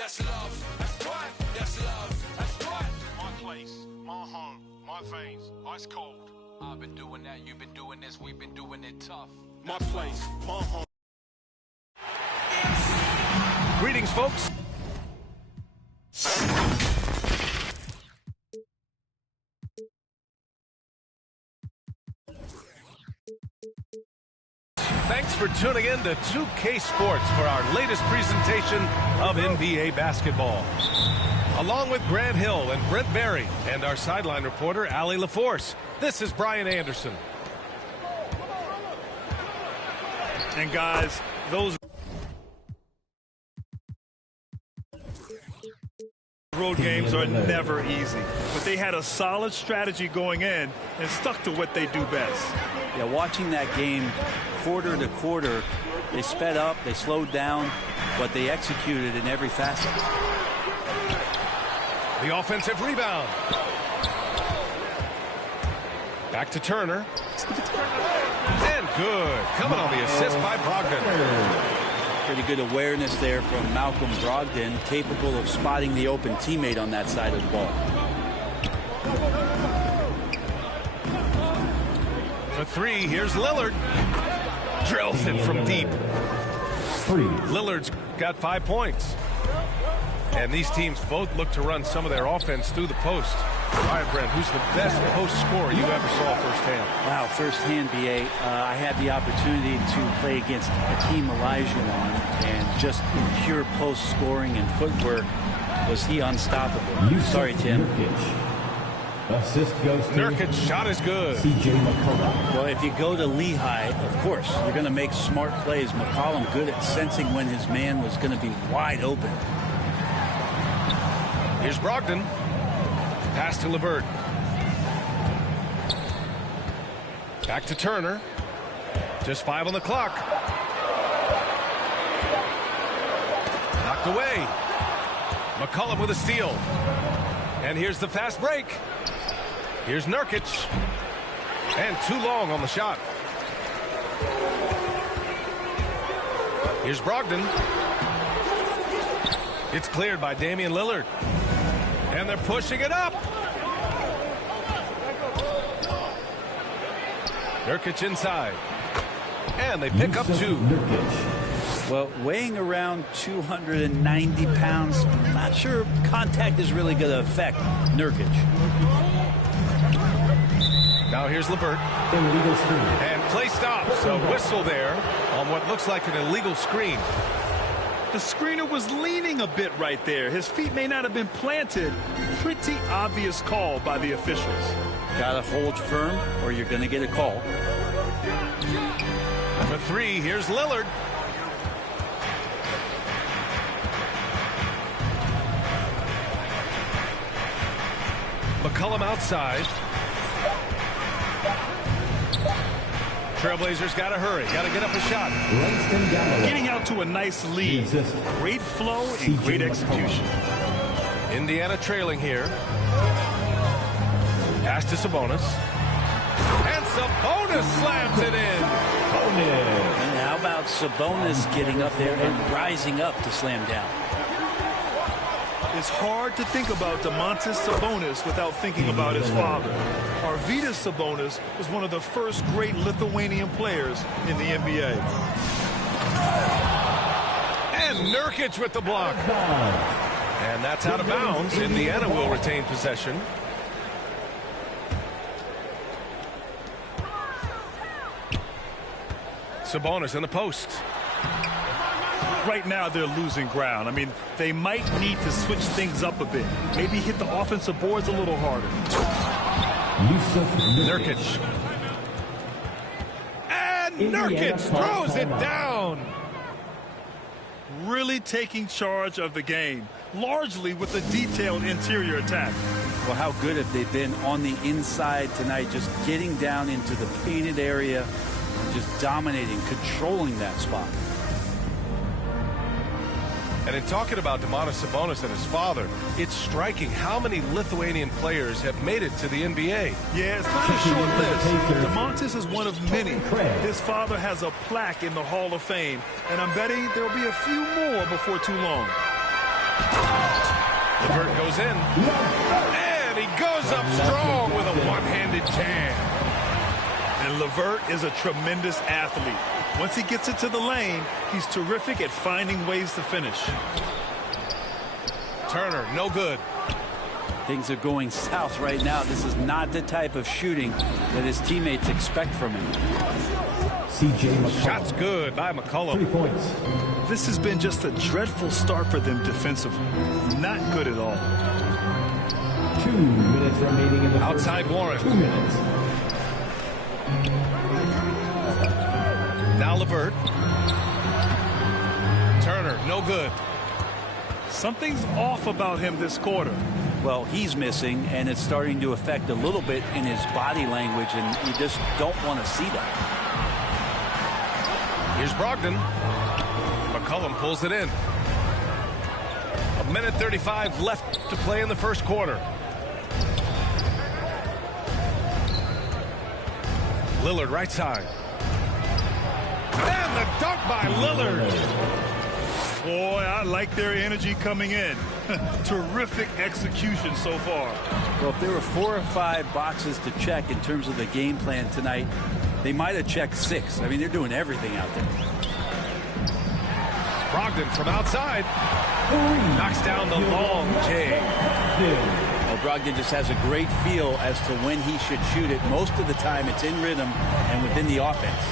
That's love. That's what? That's love. That's what? My place, my home, my veins, ice cold. I've been doing that, you've been doing this, we've been doing it tough. My place, my home. Greetings, folks. Thanks for tuning in to 2K Sports for our latest presentation of NBA basketball. Along with Grant Hill and Brent Barry and our sideline reporter, Allie LaForce, this is Brian Anderson. And guys, those road games are never easy, but they had a solid strategy going in and stuck to what they do best. Yeah, watching that game quarter to quarter, they sped up, they slowed down, but they executed in every facet. The offensive rebound. Back to Turner. And good. Coming on the assist by Brogdon. Pretty good awareness there from Malcolm Brogdon, capable of spotting the open teammate on that side of the ball. For three, here's Lillard. Drills it from deep. Lillard's got 5 points. And these teams both look to run some of their offense through the post. All right, Brent, who's the best post scorer you ever saw firsthand? Wow, firsthand, B.A. I had the opportunity to play against Hakeem Olajuwon, and just in pure post scoring and footwork, was he unstoppable. Sorry, Tim. Assist goes to Nurkic. Shot is good. C.J. McCollum. Well, if you go to Lehigh, of course, you're going to make smart plays. McCollum good at sensing when his man was going to be wide open. Here's Brogdon. Pass to LeVert. Back to Turner. Just 5 on the clock. Knocked away. McCollum with a steal. And here's the fast break. Here's Nurkic. And too long on the shot. Here's Brogdon. It's cleared by Damian Lillard. And they're pushing it up. Nurkic inside. And they pick up 2. Well, weighing around 290 pounds, not sure contact is really going to affect Nurkic. Now here's LeVert. And play stops. A whistle there on what looks like an illegal screen. The screener was leaning a bit right there. His feet may not have been planted. Pretty obvious call by the officials. Got to hold firm or you're going to get a call. For 3, here's Lillard. McCollum outside. Trailblazers got to hurry. Got to get up a shot. Getting out to a nice lead. Great flow and great execution. Indiana trailing here. Pass to Sabonis. And Sabonis slams it in. And how about Sabonis getting up there and rising up to slam down? It's hard to think about Domantas Sabonis without thinking about his father. Arvydas Sabonis was one of the first great Lithuanian players in the NBA. And Nurkic with the block. And that's out of bounds. Indiana will retain possession. Sabonis in the post. Right now they're losing ground. I mean, they might need to switch things up a bit. Maybe hit the offensive boards a little harder. Nurkic. And Nurkic throws it down. Really taking charge of the game, largely with a detailed interior attack. Well, how good have they been on the inside tonight, just getting down into the painted area, just dominating, controlling that spot. And in talking about Domantas Sabonis and his father, it's striking how many Lithuanian players have made it to the NBA. Yeah, it's not a short list. Domantas is one of many. His father has a plaque in the Hall of Fame, and I'm betting there'll be a few more before too long. LeVert goes in. And he goes up strong with a one-handed jam. And LeVert is a tremendous athlete. Once he gets it to the lane, he's terrific at finding ways to finish. Turner, no good. Things are going south right now. This is not the type of shooting that his teammates expect from him. C.J. McCollum. Shots good by 3 McCollum. points. This has been just a dreadful start for them defensively. Not good at all. 2 minutes remaining in the Outside first. Warren. 2 minutes. Now LeVert. Turner, no good. Something's off about him this quarter. Well, he's missing, and it's starting to affect a little bit in his body language, and you just don't want to see that. Here's Brogdon. McCollum pulls it in. 1:35 left to play in the first quarter. Lillard right side. And the dunk by Lillard. Boy, I like their energy coming in. Terrific execution so far. Well, if there were 4 or 5 boxes to check in terms of the game plan tonight, they might have checked 6. I mean, they're doing everything out there. Brogdon from outside. Knocks down the long J. Well, Brogdon just has a great feel as to when he should shoot it. Most of the time, it's in rhythm and within the offense.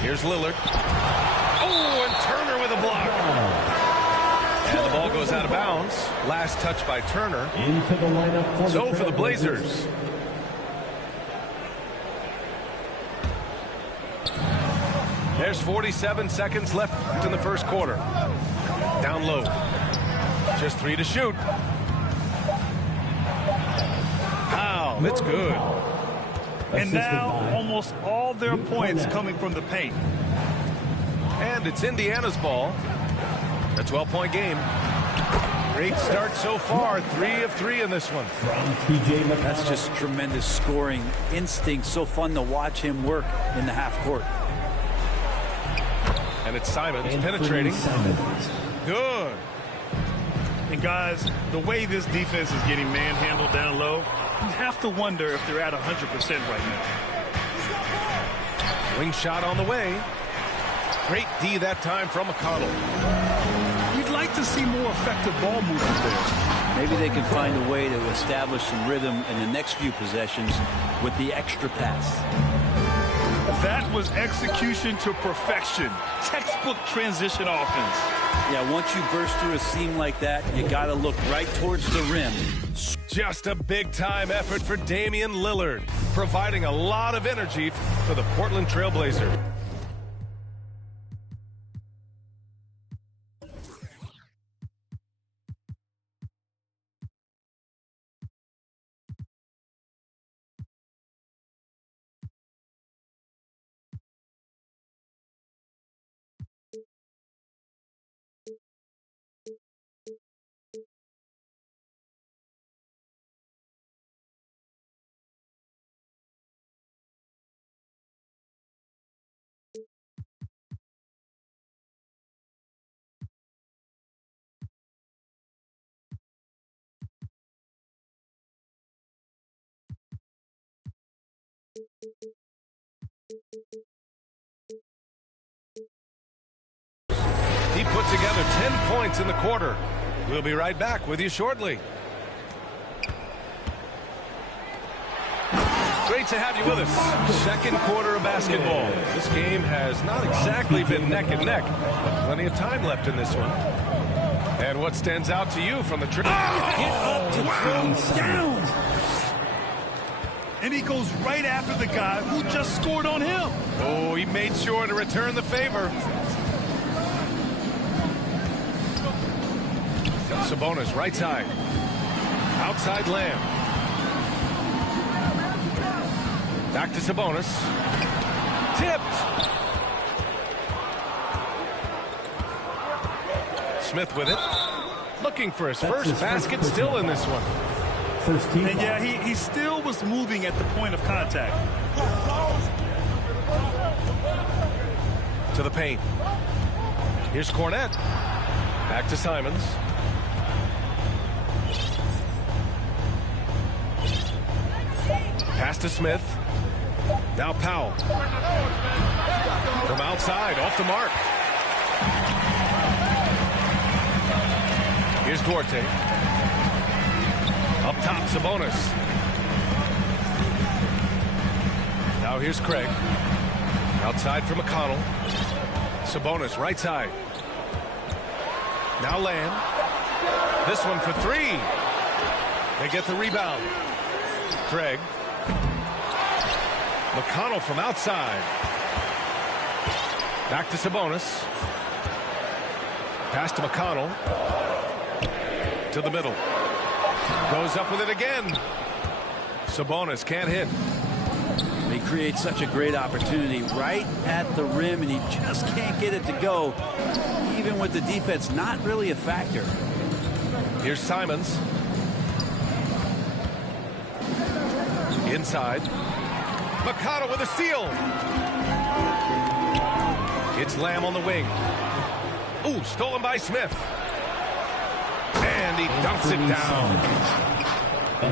Here's Lillard. Oh, and Turner with a block. And the ball goes out of bounds. Last touch by Turner. Into the lineup So for the Blazers. There's 47 seconds left in the first quarter. Down low. Just 3 to shoot. Wow, that's good. And now almost all their points coming from the paint. And it's Indiana's ball. A 12-point game. Great start so far. 3 of 3 in this one. From T.J. McConnell. That's just tremendous scoring instinct. So fun to watch him work in the half court. And it's Simons Anthony penetrating. Simons. Good. And guys, the way this defense is getting manhandled down low, you have to wonder if they're at 100% right now. Wing shot on the way. Great D that time from McConnell. You'd like to see more effective ball movement there. Maybe they can find a way to establish some rhythm in the next few possessions with the extra pass. That was execution to perfection. Textbook transition offense. Yeah, once you burst through a seam like that, you got to look right towards the rim. Just a big-time effort for Damian Lillard, providing a lot of energy for the Portland Trail Blazers. He put together 10 points in the quarter. We'll be right back with you shortly. Great to have you with us. Second quarter of basketball. This game has not exactly been neck and neck, but plenty of time left in this one. And what stands out to you from the trip? Get up to throw down. And he goes right after the guy who just scored on him. Oh, he made sure to return the favor. Sabonis, right side. Outside Lamb. Back to Sabonis. Tipped. Smith with it. Looking for his first basket still in this one. First team. And yeah, he still was moving at the point of contact. To the paint. Here's Cornette. Back to Simons. Pass to Smith. Now Powell. From outside, off the mark. Here's Duarte. Up top, Sabonis. Now here's Craig. Outside for McConnell. Sabonis, right side. Now Lamb. This one for three. They get the rebound. Craig. McConnell from outside. Back to Sabonis. Pass to McConnell. To the middle. Goes up with it again. Sabonis can't hit. He creates such a great opportunity right at the rim, and he just can't get it to go, even with the defense not really a factor. Here's Simons. Inside. McConnell with a steal. It's Lamb on the wing. Ooh, stolen by Smith. And he dumps it down.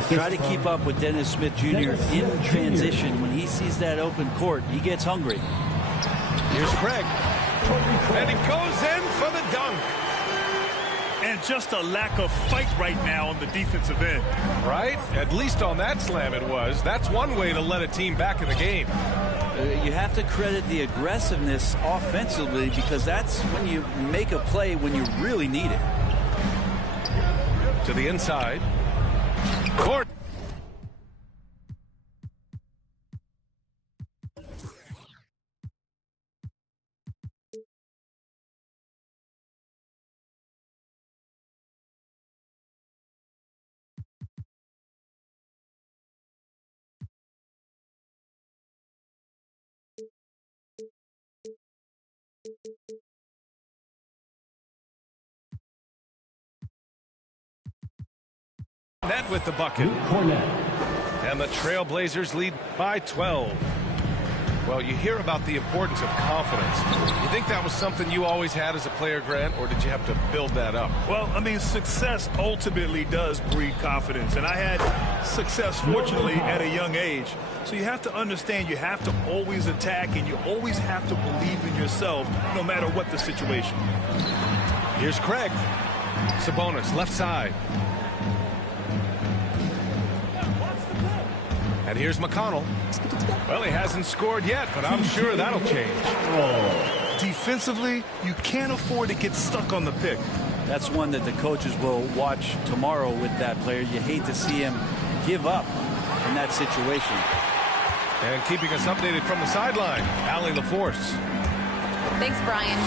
Try to keep up with Dennis Smith Jr. in transition. When he sees that open court, he gets hungry. Here's Craig. And he goes in for the dunk. And just a lack of fight right now on the defensive end. Right? At least on that slam it was. That's one way to let a team back in the game. You have to credit the aggressiveness offensively, because that's when you make a play when you really need it. To the inside. Court. Net with the bucket. And the Trailblazers lead by 12. Well, you hear about the importance of confidence. You think that was something you always had as a player, Grant, or did you have to build that up? Well, I mean, success ultimately does breed confidence. And I had success, fortunately, at a young age. So you have to understand you have to always attack, and you always have to believe in yourself no matter what the situation. Here's Craig. Sabonis, left side. And here's McConnell. Well, he hasn't scored yet, but I'm sure that'll change. Defensively, you can't afford to get stuck on the pick. That's one that the coaches will watch tomorrow with that player. You hate to see him give up in that situation. And keeping us updated from the sideline, Allie LaForce. Thanks, Brian.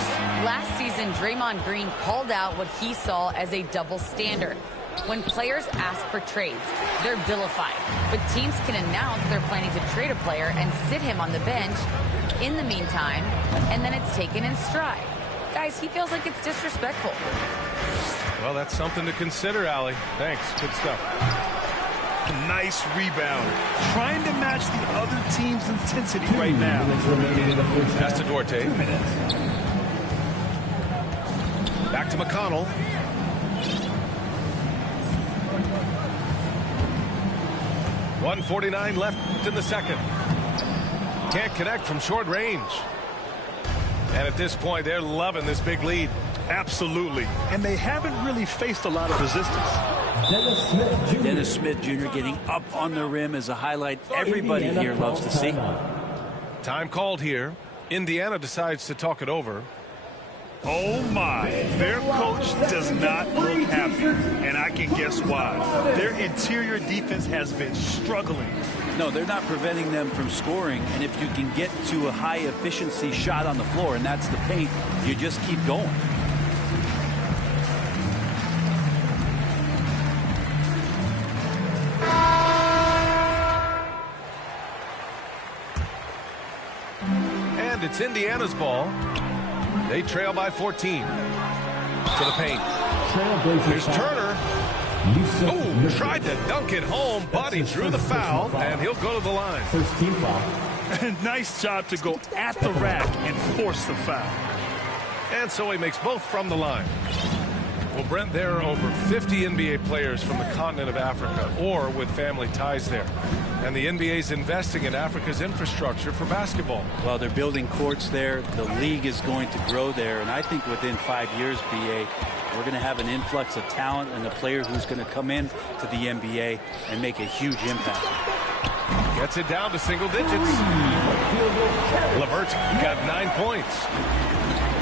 Last season, Draymond Green called out what he saw as a double standard. When players ask for trades, they're vilified. But teams can announce they're planning to trade a player and sit him on the bench in the meantime, and then it's taken in stride. Guys, he feels like it's disrespectful. Well, that's something to consider, Allie. Thanks. Good stuff. Nice rebound. Trying to match the other team's intensity right now. Pass to Duarte. Back to McConnell. .149 left in the second. Can't connect from short range. And at this point, they're loving this big lead. Absolutely. And they haven't really faced a lot of resistance. Dennis Smith Jr. getting up on the rim is a highlight everybody here loves to see. Time called here. Indiana decides to talk it over. Oh my, their coach does not look happy, and I can guess why. Their interior defense has been struggling. No, they're not preventing them from scoring, and if you can get to a high efficiency shot on the floor, and that's the paint, you just keep going. And it's Indiana's ball. They trail by 14. To the paint. Here's Turner. Ooh, tried to dunk it home, but he drew the foul, and he'll go to the line. First team foul. Nice job to go at the rack and force the foul. And so he makes both from the line. Well, Brent, there are over 50 NBA players from the continent of Africa or with family ties there. And the NBA's investing in Africa's infrastructure for basketball. Well, they're building courts there. The league is going to grow there. And I think within 5 years, BA, we're going to have an influx of talent and a player who's going to come in to the NBA and make a huge impact. Gets it down to single digits. LeVert's got 9 points.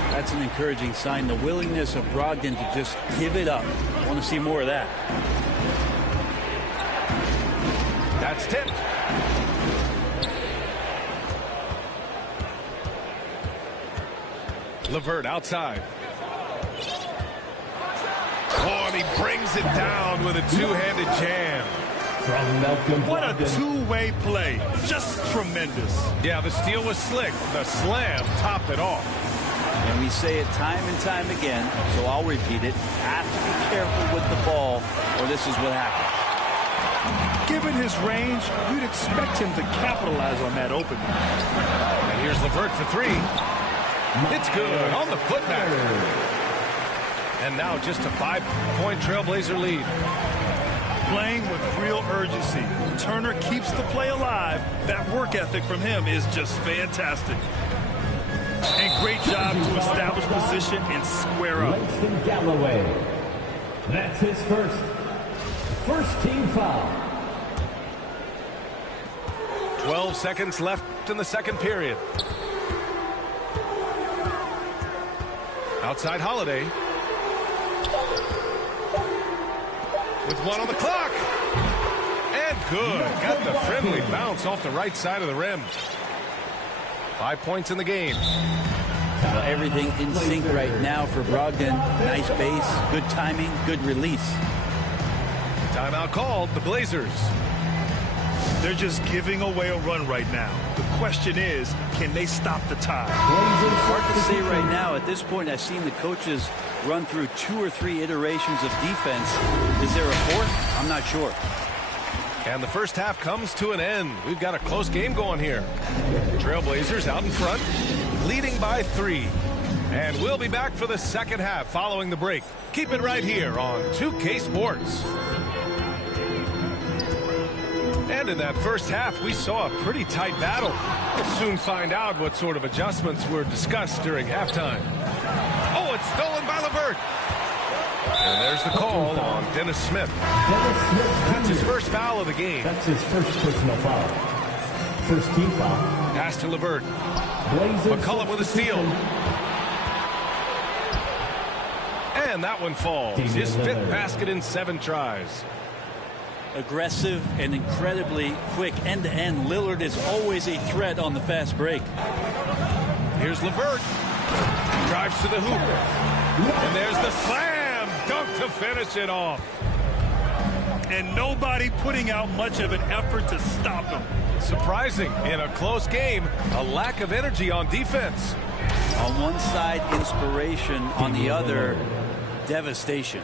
That's an encouraging sign. The willingness of Brogdon to just give it up. I want to see more of that. That's tipped. LeVert outside. Oh, and he brings it down with a two-handed jam. What a two-way play. Just tremendous. Yeah, the steal was slick. The slam topped it off. And we say it time and time again, so I'll repeat it. Have to be careful with the ball, or this is what happens. Given his range, you'd expect him to capitalize on that opening. And here's LeVert for three. It's good on the putback. And now just a 5-point Trailblazer lead. Playing with real urgency. Turner keeps the play alive. That work ethic from him is just fantastic. And great job to establish position and square up. Langston Galloway. That's his first team foul. 12 seconds left in the second period. Outside Holiday. With one on the clock. And good. Got the friendly bounce off the right side of the rim. 5 points in the game. Well, everything in sync right now for Brogdon. Nice base, good timing, good release. Timeout called, the Blazers. They're just giving away a run right now. The question is, can they stop the tide? Hard to say right now. At this point, I've seen the coaches run through 2 or 3 iterations of defense. Is there a fourth? I'm not sure. And the first half comes to an end. We've got a close game going here. Trailblazers out in front, leading by 3. And we'll be back for the second half following the break. Keep it right here on 2K Sports. And in that first half, we saw a pretty tight battle. We'll soon find out what sort of adjustments were discussed during halftime. Oh, it's stolen by LeVert. And there's the call on Dennis Smith. That's his first foul of the game. That's his first personal foul. First team foul. Pass to LeVert. McCullough with a steal. And that one falls. His 5th basket in 7 tries. Aggressive and incredibly quick end-to-end. Lillard is always a threat on the fast break. Here's LeVert. Drives to the hoop. And there's the slam. Dunk to finish it off. And nobody putting out much of an effort to stop him. Surprising in a close game, a lack of energy on defense. On one side, inspiration. On the other, devastation.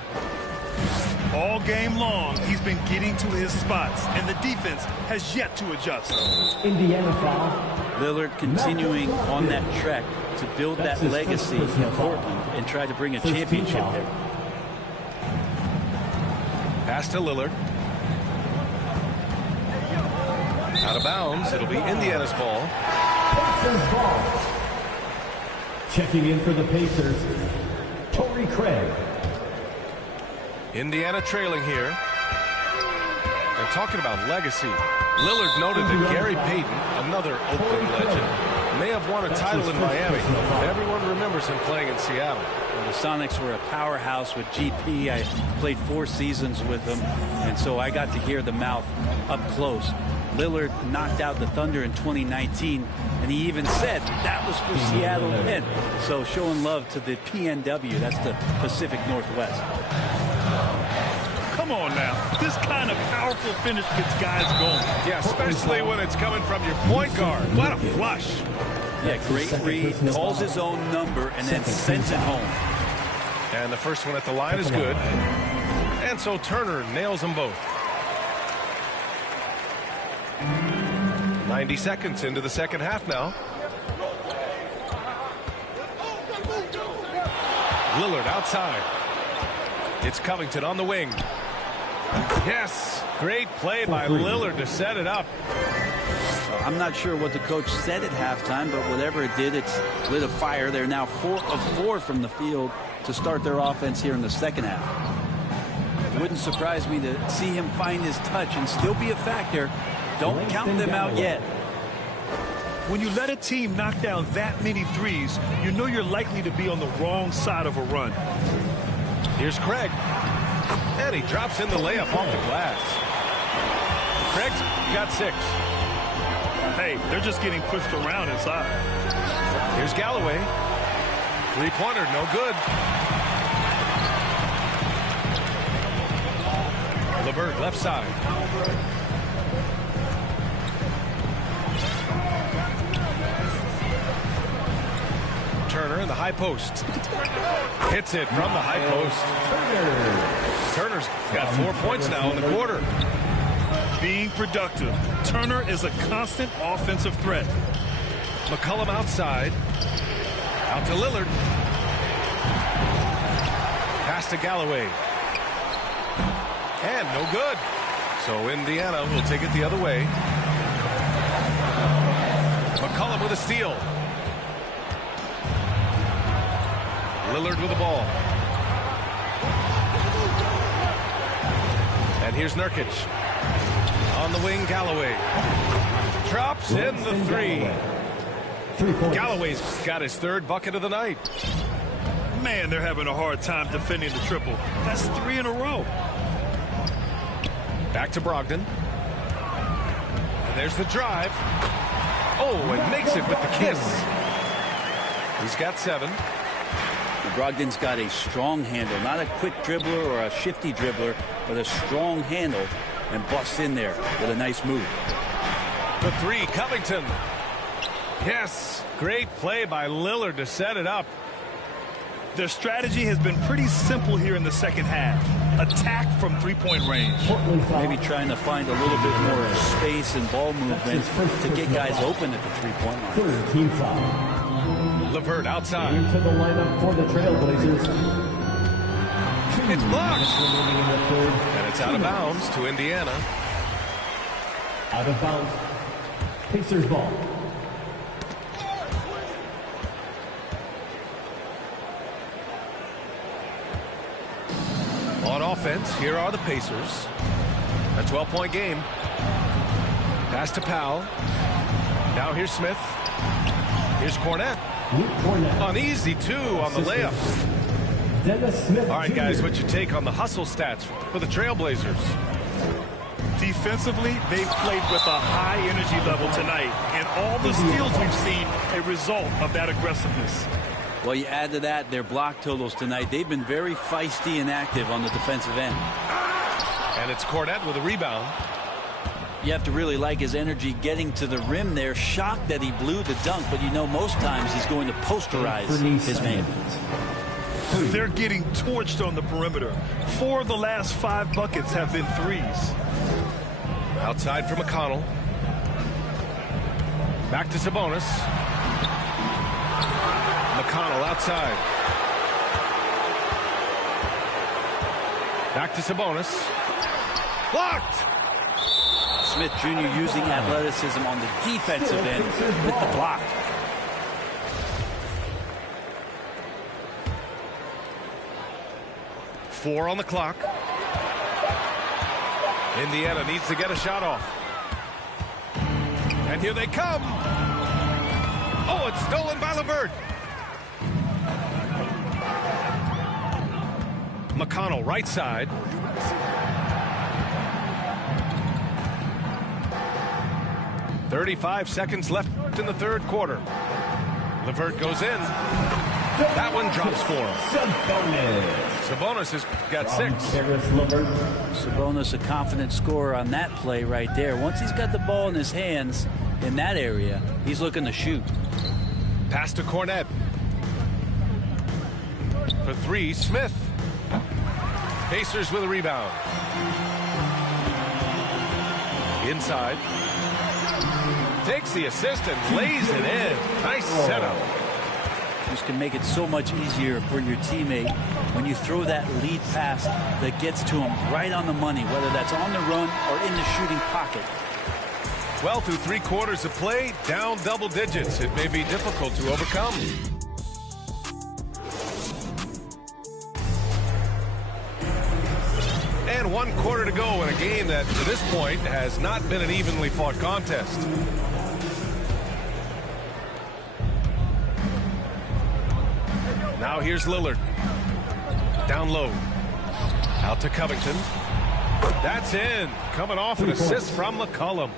All game long, he's been getting to his spots, and the defense has yet to adjust. Indiana foul. Lillard continuing on that trek to build that legacy in Portland and try to bring a championship there. Pass to Lillard. Out of bounds. It'll be Indiana's ball. Pacers ball. Checking in for the Pacers, Torrey Craig. Indiana trailing here. And talking about legacy, Lillard noted that Gary Payton, another Oakland legend, may have won a title in Miami, but everyone remembers him playing in Seattle. Well, the Sonics were a powerhouse with GP. I played 4 seasons with them, and so I got to hear the mouth up close. Lillard knocked out the Thunder in 2019, and he even said that was for Seattle to win. So showing love to the PNW, that's the Pacific Northwest. Come on now. This kind of powerful finish gets guys going. Yeah, especially when it's coming from your point guard. What a flush. Yeah, great read, calls his own number, and then sends it home. And the first one at the line is good. And so Turner nails them both. 90 seconds into the second half now. Lillard outside. It's Covington on the wing. Yes, great play by Lillard to set it up. I'm not sure what the coach said at halftime, but whatever it did, it's lit a fire. They're now 4 of 4 from the field to start their offense here in the second half. It wouldn't surprise me to see him find his touch and still be a factor. Don't count them out yet. When you let a team knock down that many threes, you know you're likely to be on the wrong side of a run. Here's Craig. And he drops in the layup off the glass. Craig's got 6. Hey, they're just getting pushed around inside. Here's Galloway. Three-pointer, no good. LeVert left side. Turner in the high post. Hits it from the high post. Turner's got 4 points now in the quarter. Being productive. Turner is a constant offensive threat. McCollum outside. Out to Lillard. Pass to Galloway. And no good. So Indiana will take it the other way. McCollum with a steal. Lillard with the ball. And here's Nurkic. On the wing, Galloway. Drops in the 3. Galloway's got his 3rd bucket of the night. Man, they're having a hard time defending the triple. That's 3 in a row. Back to Brogdon. And there's the drive. Oh, and makes it with the kiss. He's got 7. Brogdon's got a strong handle, not a quick dribbler or a shifty dribbler, but a strong handle, and busts in there with a nice move. The 3, Covington. Yes, great play by Lillard to set it up. Their strategy has been pretty simple here in the second half. Attack from three-point range. Maybe trying to find a little bit more space and ball movement to get guys open at the three-point line. 3rd team foul. LeVert outside. Into the lineup for the Trailblazers. It's blocked. Remaining in the 3rd. And it's out of bounds to Indiana. Out of bounds. Pacers ball. On offense, here are the Pacers. A 12-point game. Pass to Powell. Now here's Smith. Here's Cornette. Uneasy, 2 on the layup. Dennis Smith. All right, guys, what's your take on the hustle stats for the Trailblazers? Defensively, they've played with a high energy level tonight, and all the steals we've seen a result of that aggressiveness. Well, you add to that their block totals tonight. They've been very feisty and active on the defensive end. And it's Cornette with a rebound. You have to really like his energy getting to the rim there. Shocked that he blew the dunk, but you know most times he's going to posterize his man. They're getting torched on the perimeter. 4 of the last 5 buckets have been threes. Outside for McConnell. Back to Sabonis. McConnell outside. Back to Sabonis. Blocked! Smith Jr. using athleticism on the defensive end with the block. Four on the clock. Indiana needs to get a shot off. And here they come. Oh, it's stolen by LeVert. McConnell right side. .35 seconds left in the 3rd quarter. LeVert goes in. That one drops for him. Sabonis has got 6. Sabonis, a confident scorer on that play right there. Once he's got the ball in his hands in that area, he's looking to shoot. Pass to Cornette. For 3, Smith. Pacers with a rebound. Inside. Takes the assist and lays it in. Nice setup. This can make it so much easier for your teammate when you throw that lead pass that gets to him right on the money, whether that's on the run or in the shooting pocket. Well, through 3 quarters of play, down double digits. It may be difficult to overcome. And 1 quarter to go in a game that, to this point, has not been an evenly fought contest. Now here's Lillard. Down low. Out to Covington. That's in. Coming off an assist from McCollum.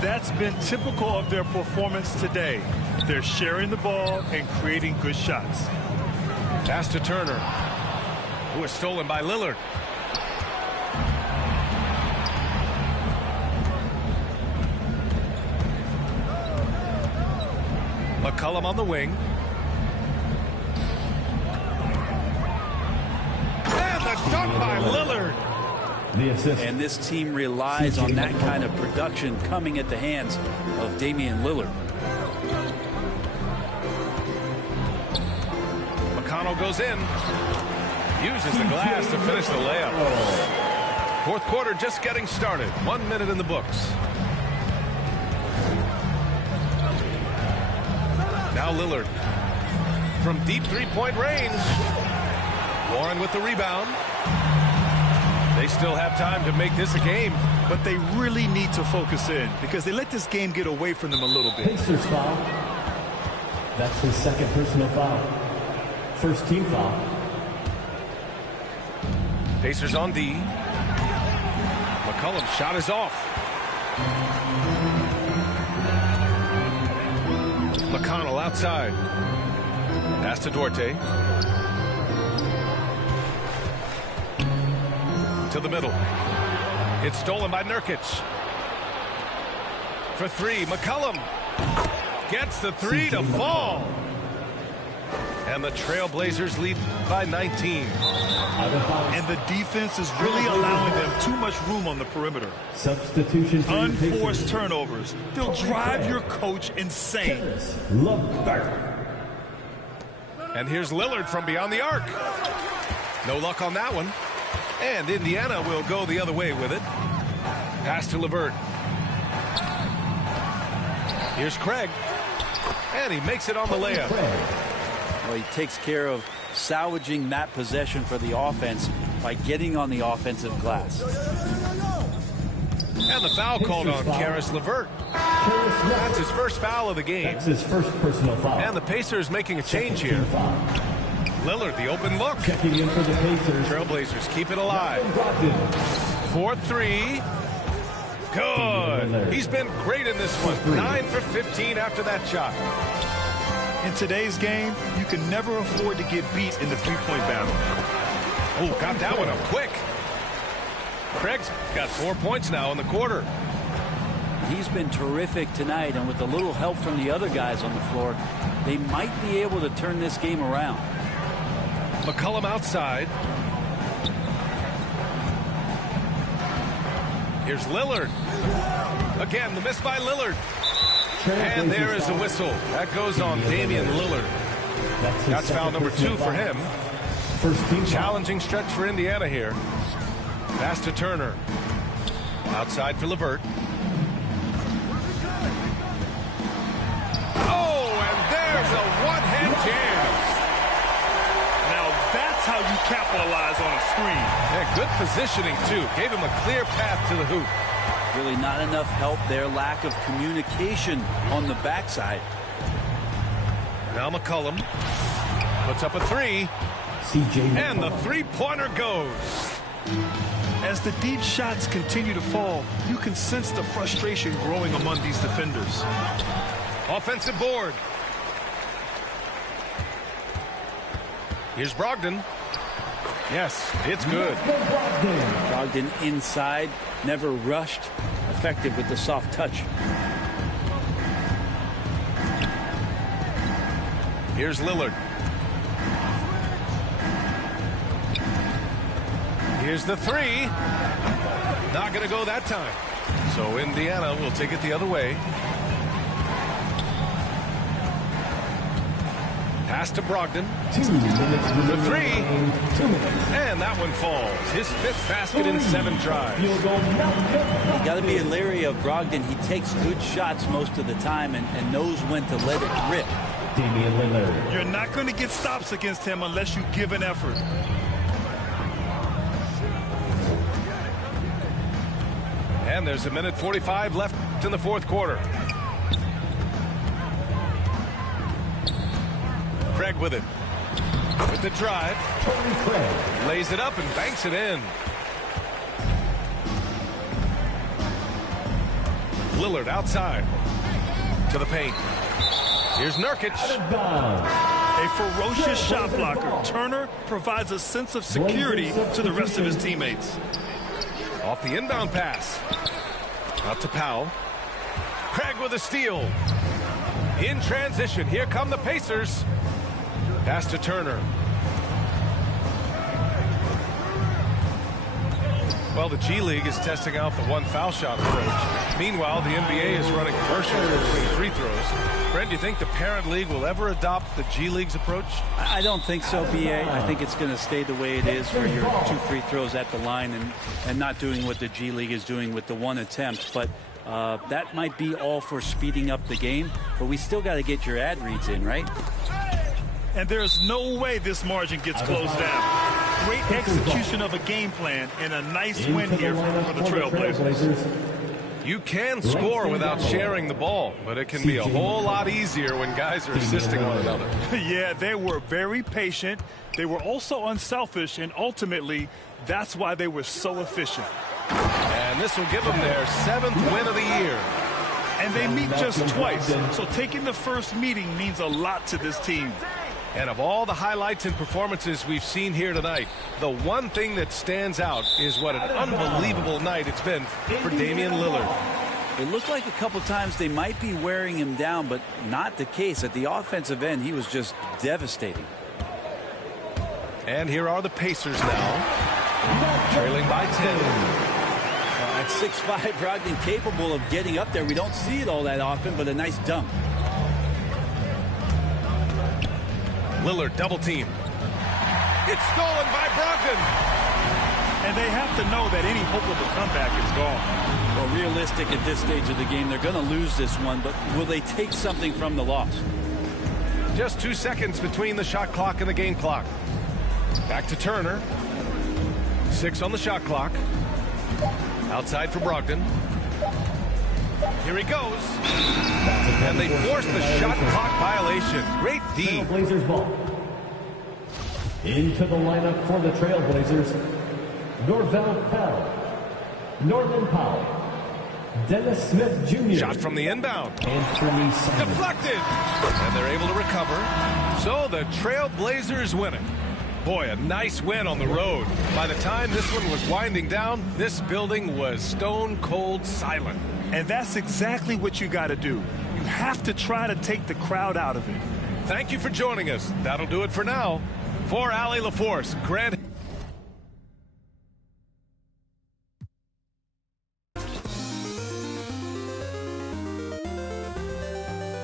That's been typical of their performance today. They're sharing the ball and creating good shots. Pass to Turner, who is stolen by Lillard. McCollum on the wing. And the dunk by Lillard. The assist. And this team relies on that kind of production coming at the hands of Damian Lillard. McConnell goes in. Uses the glass to finish the layup. 4th quarter just getting started. 1 minute in the books. Now Lillard. From deep 3-point range. Warren with the rebound. They still have time to make this a game. But they really need to focus in because they let this game get away from them a little bit. Pacers foul. That's his 2nd personal foul. 1st team foul. Pacers on D. McCollum's shot is off. McConnell outside. Pass to Duarte. To the middle. It's stolen by Nurkic. For 3, McCollum gets the 3 to fall. And the Trailblazers lead by 19. And the defense is really allowing them too much room on the perimeter. Substitution for Unforced turnovers. They'll drive your coach insane. And here's Lillard from beyond the arc. No luck on that one. And Indiana will go the other way with it. Pass to LeVert. Here's Craig. And he makes it on the layup. Well, he takes care of salvaging that possession for the offense by getting on the offensive glass. And the foul called on Karis LeVert. That's his first foul of the game. That's his 1st personal foul. And the Pacers making a change here. Lillard, the open look. Checking in for the Pacers. Trailblazers keep it alive. 4-3. Good. He's been great in this one. 9 for 15 after that shot. In today's game, you can never afford to get beat in the 3-point battle. Oh, got that one up quick. Craig's got 4 points now in the quarter. He's been terrific tonight, and with a little help from the other guys on the floor, they might be able to turn this game around. McCollum outside. Here's Lillard. Again, the miss by Lillard. And there is a whistle. That goes on Damian Lillard. That's foul number 2 for him. Challenging stretch for Indiana here. Pass to Turner. Outside for LeVert. Oh, and there's a one-hand jam. Now that's how you capitalize on a screen. Yeah, good positioning, too. Gave him a clear path to the hoop. Really not enough help there. Lack of communication on the backside. Now McCollum puts up a 3. And the 3-pointer goes. As the deep shots continue to fall, you can sense the frustration growing among these defenders. Offensive board. Here's Brogdon. Yes, it's good. Brogdon inside, never rushed, effective with the soft touch. Here's Lillard. Here's the 3. Not going to go that time. So Indiana will take it the other way. Pass to Brogdon. 2 minutes. The three. 2 minutes. And that one falls. His 5th basket in 7 tries. Field goal, Mountain. You got to be leery of Brogdon. He takes good shots most of the time and knows when to let it rip. Damian Lillard. You're not going to get stops against him unless you give an effort. And there's 1:45 left in the 4th quarter. Craig with it. With the drive. Craig. Lays it up and banks it in. Lillard outside. To the paint. Here's Nurkic. A ferocious shot blocker. Turner provides a sense of security to the rest of his teammates. Off the inbound pass. Out to Powell. Craig with a steal. In transition. Here come the Pacers. Pass to Turner. Well, the G League is testing out the 1 foul shot approach. Meanwhile, the NBA is running commercials between free throws. Brent, do you think the parent league will ever adopt the G League's approach? I don't think so, BA. I think it's going to stay the way it is, where you're 2 free throws at the line and not doing what the G League is doing with the 1 attempt. But that might be all for speeding up the game. But we still got to get your ad reads in, right? And there's no way this margin gets closed down. Great execution of a game plan and a nice win here for the Trailblazers. You can score without sharing the ball, but it can be a whole lot easier when guys are assisting one another. Yeah, they were very patient. They were also unselfish, and ultimately, that's why they were so efficient. And this will give them their 7th win of the year. And they meet just twice, so taking the first meeting means a lot to this team. And of all the highlights and performances we've seen here tonight, the one thing that stands out is what an unbelievable night it's been for Damian Lillard. It looked like a couple times they might be wearing him down, but not the case. At the offensive end, he was just devastating. And here are the Pacers now, trailing by 10. At 6'5", Brogdon capable of getting up there. We don't see it all that often, but a nice dunk. Lillard double team. It's stolen by Brogdon. And they have to know that any hope of a comeback is gone. Well, realistic at this stage of the game, they're going to lose this one, but will they take something from the loss? Just 2 seconds between the shot clock and the game clock. Back to Turner. 6 on the shot clock. Outside for Brogdon. Here he goes. And they force the shot clock violation. Great D. Trailblazers ball. Into the lineup for the Trailblazers. Norvell Pell. Norman Powell. Dennis Smith Jr. Shot from the inbound. Anthony Simons. Deflected. And they're able to recover. So the Trailblazers win it. Boy, a nice win on the road. By the time this one was winding down, this building was stone cold silent. And that's exactly what you got to do. You have to try to take the crowd out of it. Thank you for joining us. That'll do it for now. For Allie LaForce, Grant